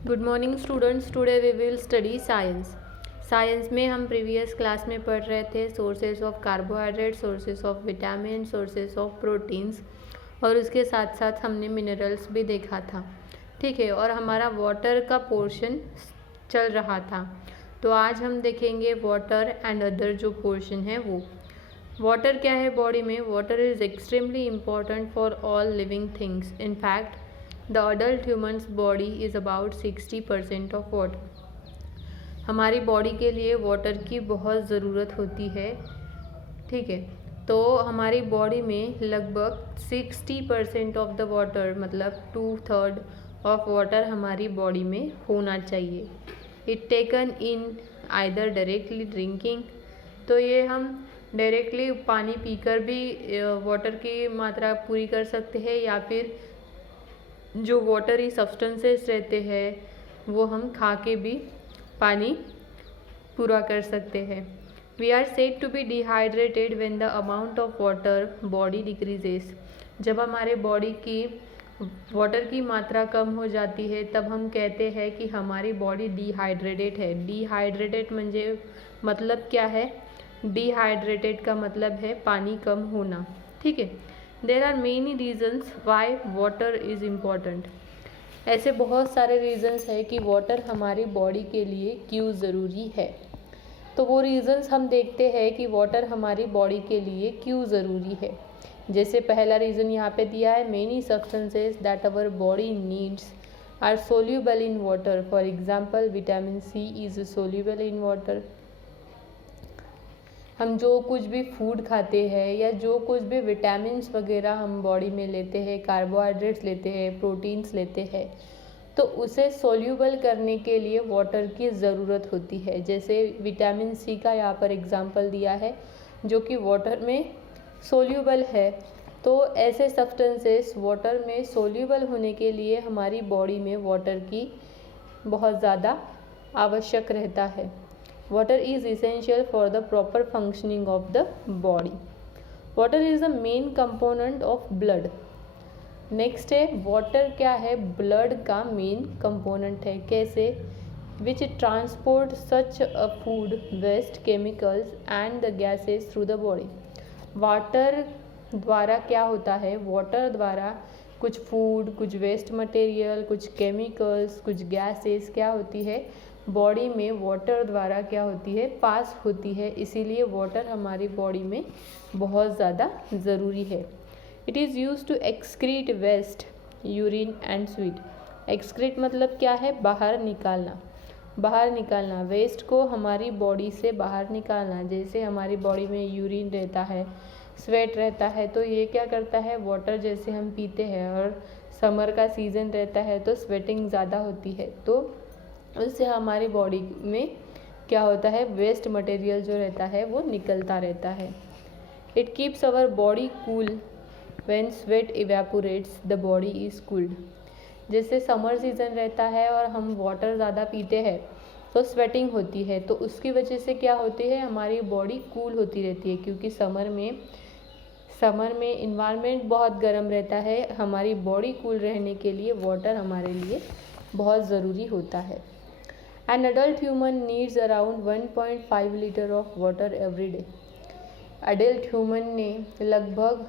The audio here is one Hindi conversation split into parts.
Good morning students. Today we will study science. Science में हम प्रीवियस क्लास में पढ़ रहे थे sources of carbohydrate, sources of vitamin, sources of proteins और उसके साथ साथ हमने मिनरल्स भी देखा था। ठीक है, और हमारा वाटर का पोर्शन चल रहा था। तो आज हम देखेंगे वाटर एंड अदर जो पोर्शन है वो। वाटर क्या है बॉडी में? Water is extremely important for all living things. In fact The adult human's body is about 60% of water. हमारी बॉडी के लिए वाटर की बहुत ज़रूरत होती है। ठीक है, तो हमारी बॉडी में लगभग 60% ऑफ द वाटर मतलब 2/3 ऑफ वाटर हमारी बॉडी में होना चाहिए। It taken in either directly drinking, तो ये हम डायरेक्टली पानी पीकर भी वाटर की मात्रा पूरी कर सकते हैं, या फिर जो वाटरी सब्सटेंसेस रहते हैं वो हम खा के भी पानी पूरा कर सकते हैं। We are said to be dehydrated when the amount of water body decreases. जब हमारे बॉडी की वाटर की मात्रा कम हो जाती है तब हम कहते हैं कि हमारी बॉडी डिहाइड्रेटेड है। डिहाइड्रेटेड मतलब क्या है? डिहाइड्रेटेड का मतलब है पानी कम होना। ठीक है, there are many reasons why water is important. ऐसे बहुत सारे रीजन्स है कि वाटर हमारी बॉडी के लिए क्यों ज़रूरी है। तो वो रीजन्स हम देखते हैं कि वाटर हमारी बॉडी के लिए क्यों ज़रूरी है। जैसे पहला रीज़न यहाँ पे दिया है, many substances that our body needs are soluble in water. For example vitamin C is soluble in water. हम जो कुछ भी फूड खाते हैं या जो कुछ भी विटामिन्स वगैरह हम बॉडी में लेते हैं, कार्बोहाइड्रेट्स लेते हैं, प्रोटीन्स लेते हैं, तो उसे सोल्यूबल करने के लिए वाटर की ज़रूरत होती है। जैसे विटामिन सी का यहाँ पर एग्जांपल दिया है जो कि वाटर में सोल्यूबल है। तो ऐसे सब्सटेंसेस वाटर में सोल्यूबल होने के लिए हमारी बॉडी में वाटर की बहुत ज़्यादा आवश्यक रहता है। Water is essential for the proper functioning of the body. Water is the main component of blood. Next है वाटर क्या है? ब्लड का मेन कंपोनेंट है। कैसे? Which transport such a food waste chemicals and the gases through the body. Water द्वारा क्या होता है? वाटर द्वारा कुछ फूड, कुछ वेस्ट मटेरियल, कुछ केमिकल्स, कुछ गैसेस क्या होती है बॉडी में, वाटर द्वारा क्या होती है? पास होती है। इसीलिए वाटर हमारी बॉडी में बहुत ज़्यादा ज़रूरी है। It is use to excrete waste, urine and sweat. Excrete मतलब क्या है? बाहर निकालना। बाहर निकालना, वेस्ट को हमारी बॉडी से बाहर निकालना। जैसे हमारी बॉडी में यूरिन रहता है, स्वेट रहता है, तो ये क्या करता है? वाटर जैसे हम पीते हैं और समर का सीज़न रहता है तो स्वेटिंग ज़्यादा होती है, तो उससे हमारी बॉडी में क्या होता है? वेस्ट मटेरियल जो रहता है वो निकलता रहता है। It keeps our body cool when sweat evaporates the body is cooled. जैसे समर सीज़न रहता है और हम वाटर ज़्यादा पीते हैं तो स्वेटिंग होती है, तो उसकी वजह से क्या होती है? हमारी बॉडी कूल होती रहती है, क्योंकि समर में इन्वायरमेंट बहुत गर्म रहता है। हमारी बॉडी कूल रहने के लिए वाटर हमारे लिए बहुत ज़रूरी होता है। An adult human needs around 1.5 litre of water every day. Adult human ने लगभग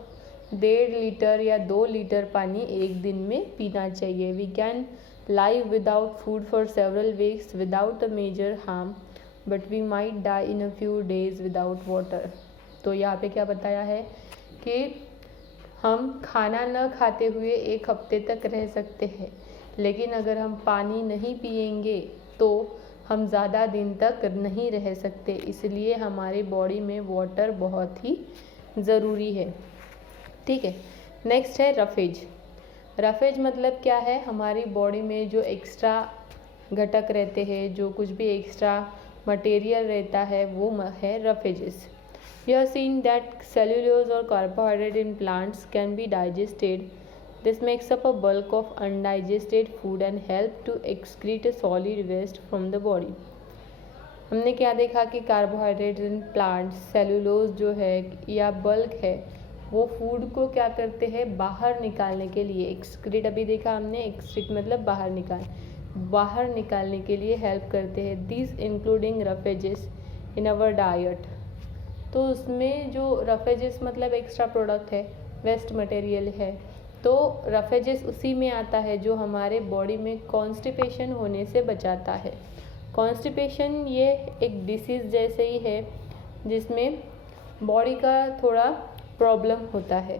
1.5 लीटर या 2 लीटर पानी एक दिन में पीना चाहिए। We can live without food for several weeks without a major harm, but we might die in a few days without water. तो यहाँ पे क्या बताया है कि हम खाना न खाते हुए 1 हफ्ते तक रह सकते हैं, लेकिन अगर हम पानी नहीं पिएंगे तो हम ज़्यादा दिन तक नहीं रह सकते। इसलिए हमारी बॉडी में वाटर बहुत ही ज़रूरी है। ठीक है, नेक्स्ट है रफेज। रफेज मतलब क्या है? हमारी बॉडी में जो एक्स्ट्रा घटक रहते हैं, जो कुछ भी एक्स्ट्रा मटेरियल रहता है वो है roughages. We have seen that cellulose और carbohydrate in plants can be digested. This makes up a bulk of undigested food and help to excrete a solid waste from the body. हमने क्या देखा कि कार्बोहाइड्रेट इन प्लांट्स, सेलुलोज जो है या बल्क है वो फूड को क्या करते हैं? बाहर निकालने के लिए। एक्सक्रीट अभी देखा हमने, एक्सक्रीट मतलब बाहर निकाल, बाहर निकालने के लिए हेल्प करते हैं। This including roughages in our diet. तो उसमें जो रफेजेस मतलब एक्स्ट्रा प्रोडक्ट है, वेस्ट मटेरियल है, तो रफेजेस उसी में आता है जो हमारे बॉडी में कॉन्स्टिपेशन होने से बचाता है। कॉन्स्टिपेशन ये एक डिसीज़ जैसे ही है जिसमें बॉडी का थोड़ा प्रॉब्लम होता है।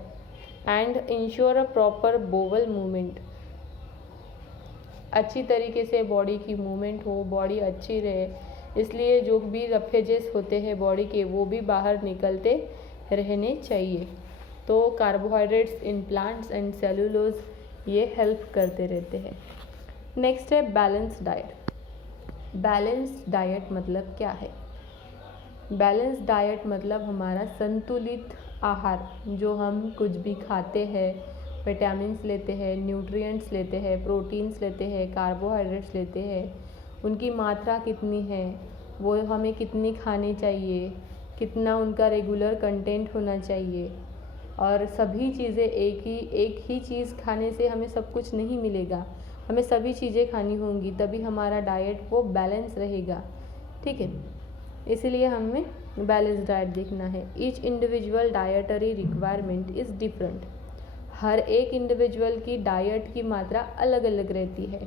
And ensure a proper bowel movement, अच्छी तरीके से बॉडी की मूवमेंट हो, बॉडी अच्छी रहे, इसलिए जो भी रफेजेस होते हैं बॉडी के वो भी बाहर निकलते रहने चाहिए। तो carbohydrates in plants and cellulose ये हेल्प करते रहते हैं। नेक्स्ट है बैलेंस डाइट। बैलेंस डाइट मतलब क्या है? बैलेंस डाइट मतलब हमारा संतुलित आहार, जो हम कुछ भी खाते हैं, विटामिन्स लेते हैं, न्यूट्रिएंट्स लेते हैं, प्रोटीन्स लेते हैं, कार्बोहाइड्रेट्स लेते हैं, उनकी मात्रा कितनी है, वो हमें कितनी खानी चाहिए, कितना उनका रेगुलर कंटेंट होना चाहिए। और सभी चीज़ें एक ही चीज़ खाने से हमें सब कुछ नहीं मिलेगा, हमें सभी चीज़ें खानी होंगी, तभी हमारा डाइट वो बैलेंस रहेगा। ठीक है, इसलिए हमें बैलेंस डाइट देखना है। Each individual dietary requirement is different. हर एक इंडिविजुअल की डाइट की मात्रा अलग अलग रहती है।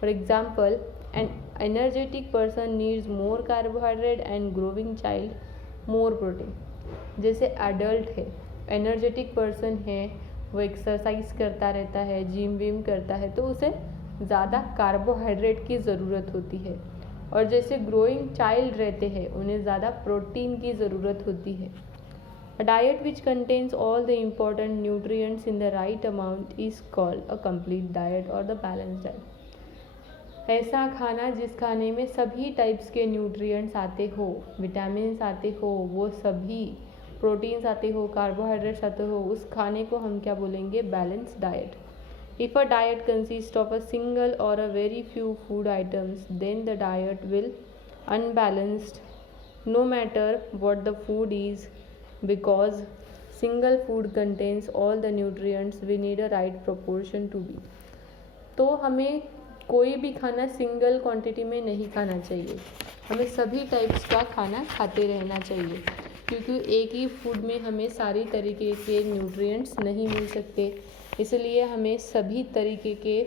For example, N energetic person needs more carbohydrate and growing child more protein. जैसे एडल्ट है, एनर्जेटिक पर्सन है, वो एक्सरसाइज करता रहता है, जिम विम करता है, तो उसे ज़्यादा कार्बोहाइड्रेट की ज़रूरत होती है। और जैसे ग्रोइंग चाइल्ड रहते हैं, उन्हें ज़्यादा प्रोटीन की ज़रूरत होती है। A diet which contains all the important nutrients in the right amount is called a complete diet or the balanced diet। ऐसा खाना जिस खाने में सभी टाइप्स के न्यूट्रिएंट्स आते हो, विटामिन्स आते हो, वो सभी प्रोटीन्स आते हो, कार्बोहाइड्रेट्स आते हो, उस खाने को हम क्या बोलेंगे? Balance diet. If a diet consists of a single or a very few food items, then the diet will unbalanced no matter what the food is, because single food contains all the nutrients we need a right proportion to be। तो हमें कोई भी खाना सिंगल क्वांटिटी में नहीं खाना चाहिए, हमें सभी टाइप्स का खाना खाते रहना चाहिए, क्योंकि एक ही फूड में हमें सारी तरीके के न्यूट्रिएंट्स नहीं मिल सकते। इसलिए हमें सभी तरीके के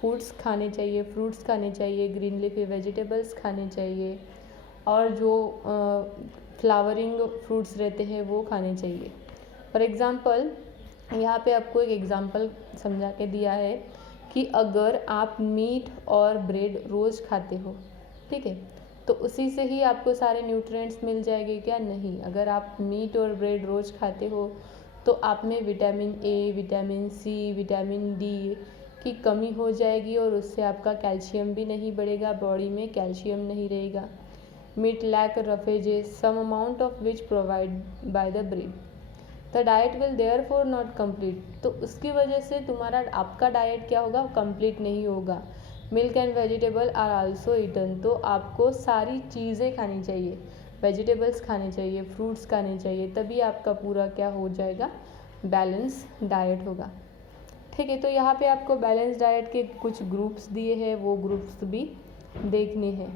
फूड्स खाने चाहिए, फ्रूट्स खाने चाहिए, ग्रीन लीफी वेजिटेबल्स खाने चाहिए, और जो फ्लावरिंग फ्रूट्स रहते हैं वो खाने चाहिए। फॉर एग्ज़ाम्पल, यहाँ पे आपको एक एग्ज़ाम्पल समझा के दिया है कि अगर आप मीट और ब्रेड रोज़ खाते हो, ठीक है, तो उसी से ही आपको सारे न्यूट्रिएंट्स मिल जाएंगे क्या? नहीं। अगर आप मीट और ब्रेड रोज़ खाते हो तो आप में vitamin A, vitamin C, vitamin D की कमी हो जाएगी, और उससे आपका कैल्शियम भी नहीं बढ़ेगा, बॉडी में कैल्शियम नहीं रहेगा। Meat lack roughages some amount of which provide by the bread, the diet will therefore not complete. तो उसकी वजह से आपका डाइट क्या होगा? कंप्लीट नहीं होगा। Milk and vegetable are also eaten. तो आपको सारी चीज़ें खानी चाहिए, वेजिटेबल्स खाने चाहिए, फ्रूट्स खाने चाहिए, तभी आपका पूरा क्या हो जाएगा? बैलेंस डाइट होगा। ठीक है, तो यहाँ पे आपको बैलेंस डाइट के कुछ ग्रुप्स दिए हैं, वो ग्रुप्स भी देखने हैं।